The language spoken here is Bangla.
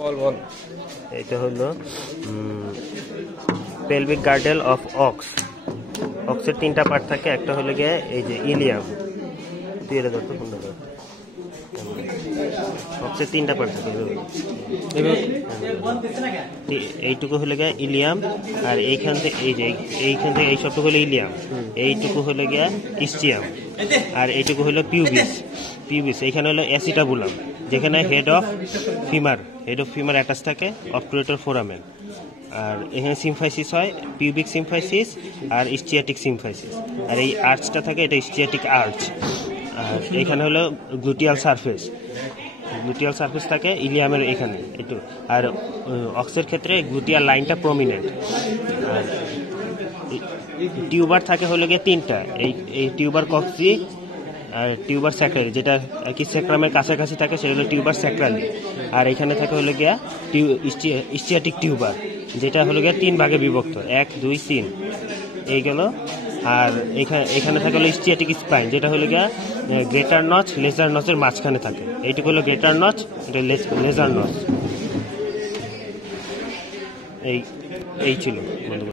বল বল। এটা হলো পেলভিক গার্ডেল অফ অক্স। অক্সের তিনটা পার্ট থাকে, একটা হলো গিয়ে এই যে ইলিয়াম, তুই এটা ধরতো কোনটা ধর, অক্সের তিনটা পার্ট থাকে, এইটুকু হলো গিয়ে ইলিয়াম, আর এইখান থেকে এই যে এইখান থেকে এই সবটুকু হলো ইলিয়াম, এইটুকু হলো গিয়া ইস্টিয়াম, আর এইটুকু হলো পিউবিস। এইখানে হলো অ্যাসিটাবুলাম, যেখানে হেড অফ ফিমার অ্যাটাচ থাকে অবটুরেটর ফোরামেন। আর এখানে সিমফাইসিস হয়, পিউবিক সিমফাইসিস আর ইস্টিয়াটিক সিমফাইসিস। আর এই আর্চটা থাকে, এটা ইস্টিয়াটিক আর্চ। আর এখানে হলো গ্লুটিয়াল সারফেস থাকে ইলিয়ামের এখানে একটু। আর অক্সের ক্ষেত্রে গ্লুটিয়াল লাইনটা প্রমিনেন্ট। আর টিউবার থাকে হলো গিয়ে তিনটা, এই টিউবার কক্সি আর টিউবার স্যাক্রালি, যেটা কি স্যাক্রামের কাছাকাছি থাকে সেটা হলো টিউবার স্যাক্রালি। আর এখানে থাকে হলো গিয়া ইস্টিয়াটিক টিউবার, যেটা হলো গিয়া 3 ভাগে বিভক্ত, 1 2 3 এইগুলো। আর এখানে থাকে হলো ইস্টিয়াটিক স্পাইন, যেটা হলো গিয়া গ্রেটার নচ লেজার নচের মাঝখানে থাকে। এইটুকু হলো গ্রেটার নচ, এটা লেজার নচ। এই ছিল বন্ধু।